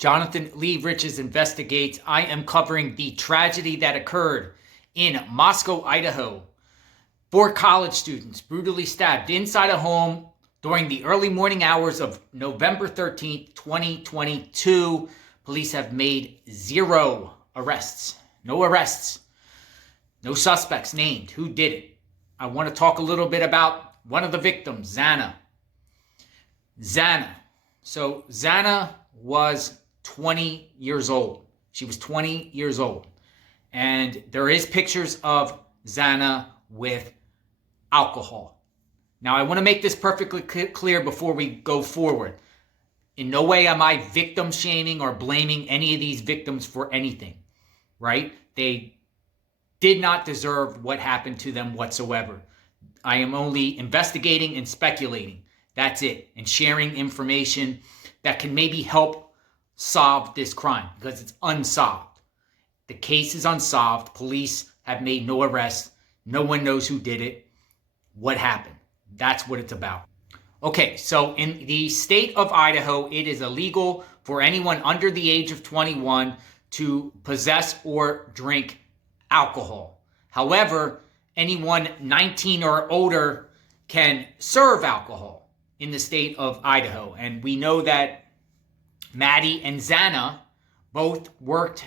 Jonathan Lee Riches Investigates. I am covering the tragedy that occurred in Moscow, Idaho. 4 college students brutally stabbed inside a home during the early morning hours of November 13th, 2022. Police have made 0 arrests. No arrests. No suspects named. Who did it? I want to talk a little bit about one of the victims, Xana. So Xana was 20 years old. She was 20 years old. And there is pictures of Xana with alcohol. Now, I want to make this perfectly clear before we go forward. In no way am I victim shaming or blaming any of these victims for anything, right? They did not deserve what happened to them whatsoever. I am only investigating and speculating. That's it. And sharing information that can maybe help solve this crime because it's unsolved. The case is unsolved. Police have made no arrests. No one knows who did it. What happened? That's what it's about. Okay, so in the state of Idaho, it is illegal for anyone under the age of 21 to possess or drink alcohol. However, anyone 19 or older can serve alcohol in the state of Idaho. And we know that Maddie and Xana both worked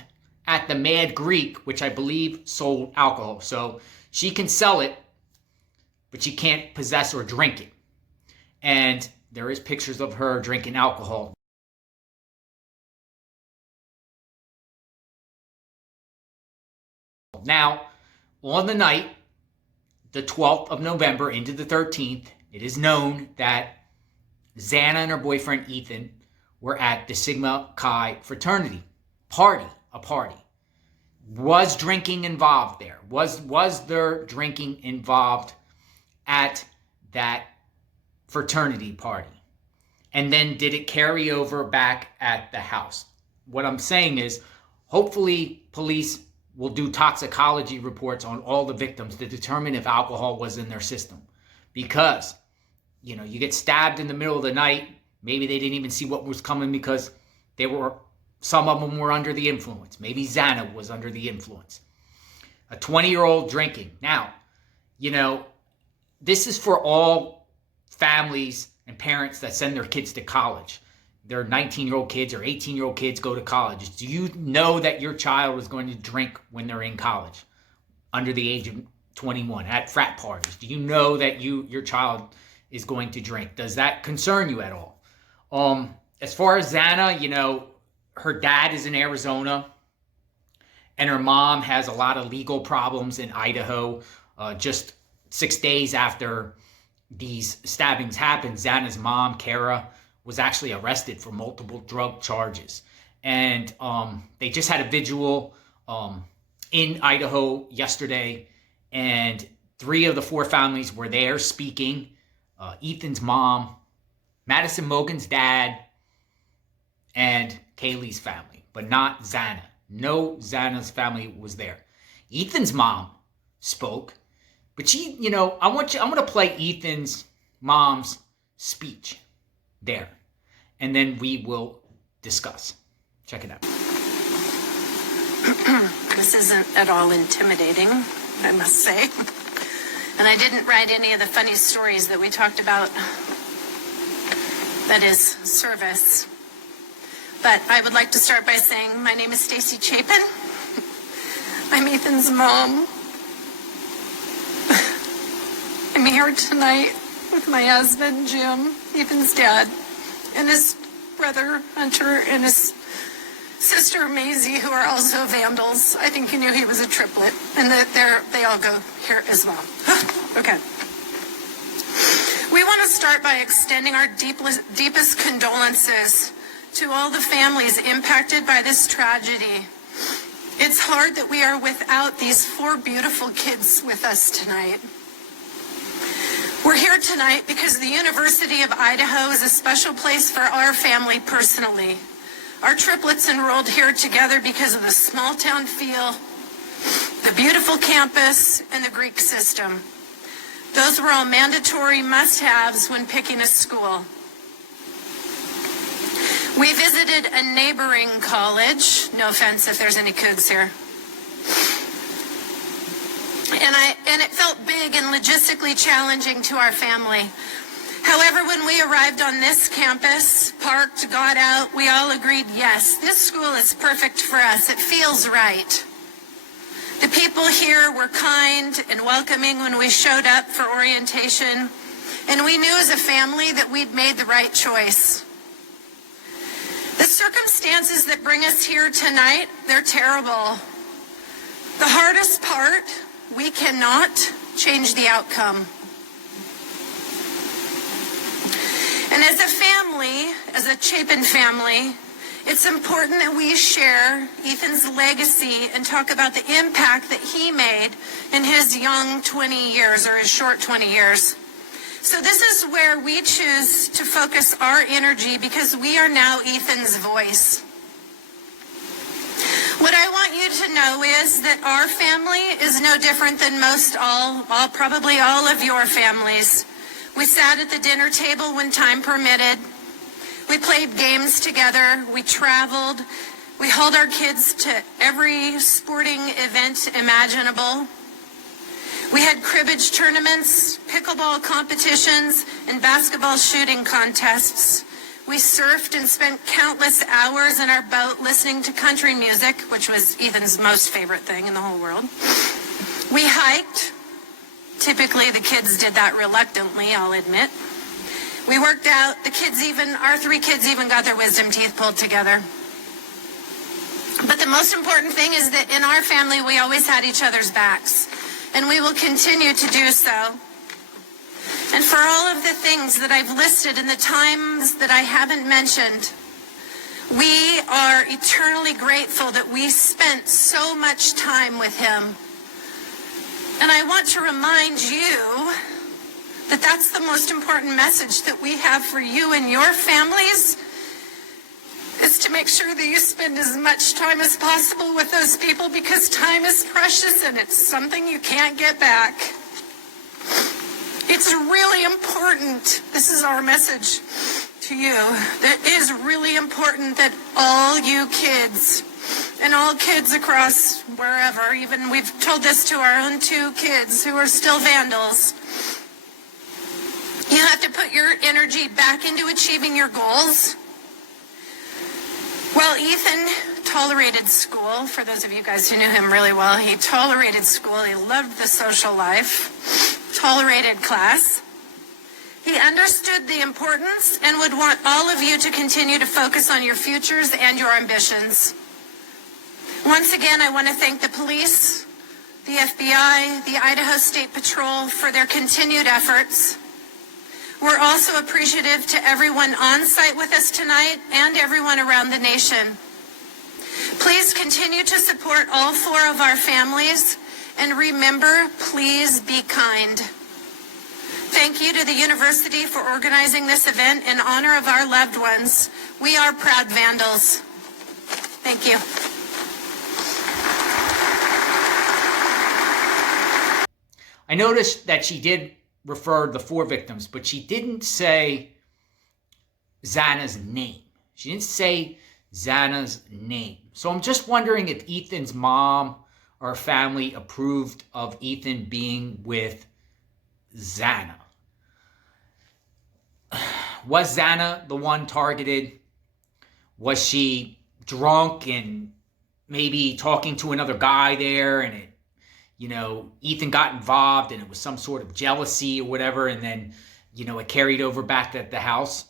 at the Mad Greek, which I believe sold alcohol. So she can sell it, but she can't possess or drink it. And there is pictures of her drinking alcohol. Now, on the night, the 12th of November into the 13th, it is known that Xana and her boyfriend Ethan were at the Sigma Chi fraternity party, a party. Was drinking involved there? Was there drinking involved at that fraternity party? And then did it carry over back at the house? What I'm saying is, hopefully police will do toxicology reports on all the victims to determine if alcohol was in their system. Because, you know, you get stabbed in the middle of the night. Maybe they didn't even see what was coming because some of them were under the influence. Maybe Xana was under the influence. A 20-year-old drinking. Now, you know, this is for all families and parents that send their kids to college. Their 19-year-old kids or 18-year-old kids go to college. Do you know that your child is going to drink when they're in college under the age of 21 at frat parties? Do you know that your child is going to drink? Does that concern you at all? As far as Xana, you know, her dad is in Arizona and her mom has a lot of legal problems in Idaho. Just 6 days after these stabbings happened, Xana's mom, Kara, was actually arrested for multiple drug charges. And they just had a vigil in Idaho yesterday, and 3 of the 4 families were there speaking. Ethan's mom, Madison Mogan's dad, and Kaylee's family, but not Xana. No, Xana's family was there. Ethan's mom spoke, but she, you know, I'm going to play Ethan's mom's speech there, and then we will discuss. Check it out. This isn't at all intimidating, I must say. And I didn't write any of the funny stories that we talked about. That is service. But I would like to start by saying my name is Stacy Chapin. I'm Ethan's mom. I'm here tonight with my husband, Jim, Ethan's dad, and his brother, Hunter, and his sister, Maisie, who are also vandals. I think you knew he was a triplet, and that they all go here as well. Okay. We want to start by extending our deepest condolences to all the families impacted by this tragedy. It's hard that we are without these 4 beautiful kids with us tonight. We're here tonight because the University of Idaho is a special place for our family personally. Our triplets enrolled here together because of the small town feel, the beautiful campus, and the Greek system. Those were all mandatory must-haves when picking a school. We visited a neighboring college. No offense if there's any cougs here. And it felt big and logistically challenging to our family. However, when we arrived on this campus, parked, got out, we all agreed, yes, this school is perfect for us. It feels right. The people here were kind and welcoming when we showed up for orientation, and we knew as a family that we'd made the right choice. The circumstances that bring us here tonight, they're terrible. The hardest part, we cannot change the outcome. And as a family, as a Chapin family, it's important that we share Ethan's legacy and talk about the impact that he made in his young 20 years, or his short 20 years. So this is where we choose to focus our energy, because we are now Ethan's voice. What I want you to know is that our family is no different than probably all of your families. We sat at the dinner table when time permitted. We played games together. We traveled. We hauled our kids to every sporting event imaginable. We had cribbage tournaments, pickleball competitions, and basketball shooting contests. We surfed and spent countless hours in our boat listening to country music, which was Ethan's most favorite thing in the whole world. We hiked. Typically, the kids did that reluctantly, I'll admit. We worked out. Our 3 kids even got their wisdom teeth pulled together. But the most important thing is that in our family, we always had each other's backs, and we will continue to do so. And for all of the things that I've listed and the times that I haven't mentioned, we are eternally grateful that we spent so much time with him. And I want to remind you that that's the most important message that we have for you and your families, is to make sure that you spend as much time as possible with those people, because time is precious and it's something you can't get back. It's really important, this is our message to you, that it is really important that all you kids, and all kids across wherever, even we've told this to our own 2 kids who are still vandals, you have to put your energy back into achieving your goals. Well, Ethan tolerated school. For those of you guys who knew him really well, he tolerated school. He loved the social life, tolerated class. He understood the importance and would want all of you to continue to focus on your futures and your ambitions. Once again, I want to thank the police, the FBI, the Idaho State Patrol for their continued efforts. We're also appreciative to everyone on site with us tonight and everyone around the nation. Please continue to support all 4 of our families, and remember, please be kind. Thank you to the university for organizing this event in honor of our loved ones. We are proud Vandals. Thank you. I noticed that she did refer the 4 victims, but she didn't say Xana's name. She didn't say Xana's name. So I'm just wondering if Ethan's mom or family approved of Ethan being with Xana. Was Xana the one targeted? Was she drunk and maybe talking to another guy there, and Ethan got involved and it was some sort of jealousy or whatever, and then, it carried over back at the house?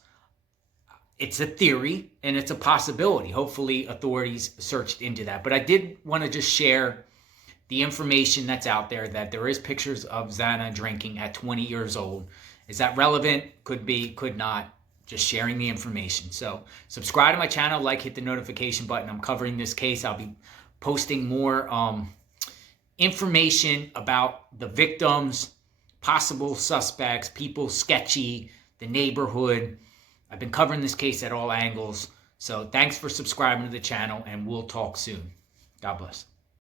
It's a theory and it's a possibility. Hopefully authorities searched into that. But I did want to just share the information that's out there, that there is pictures of Xana drinking at 20 years old. Is that relevant? Could be, could not. Just sharing the information. So subscribe to my channel, hit the notification button. I'm covering this case. I'll be posting more information about the victims, possible suspects, people sketchy, the neighborhood. I've been covering this case at all angles. So thanks for subscribing to the channel, and we'll talk soon. God bless.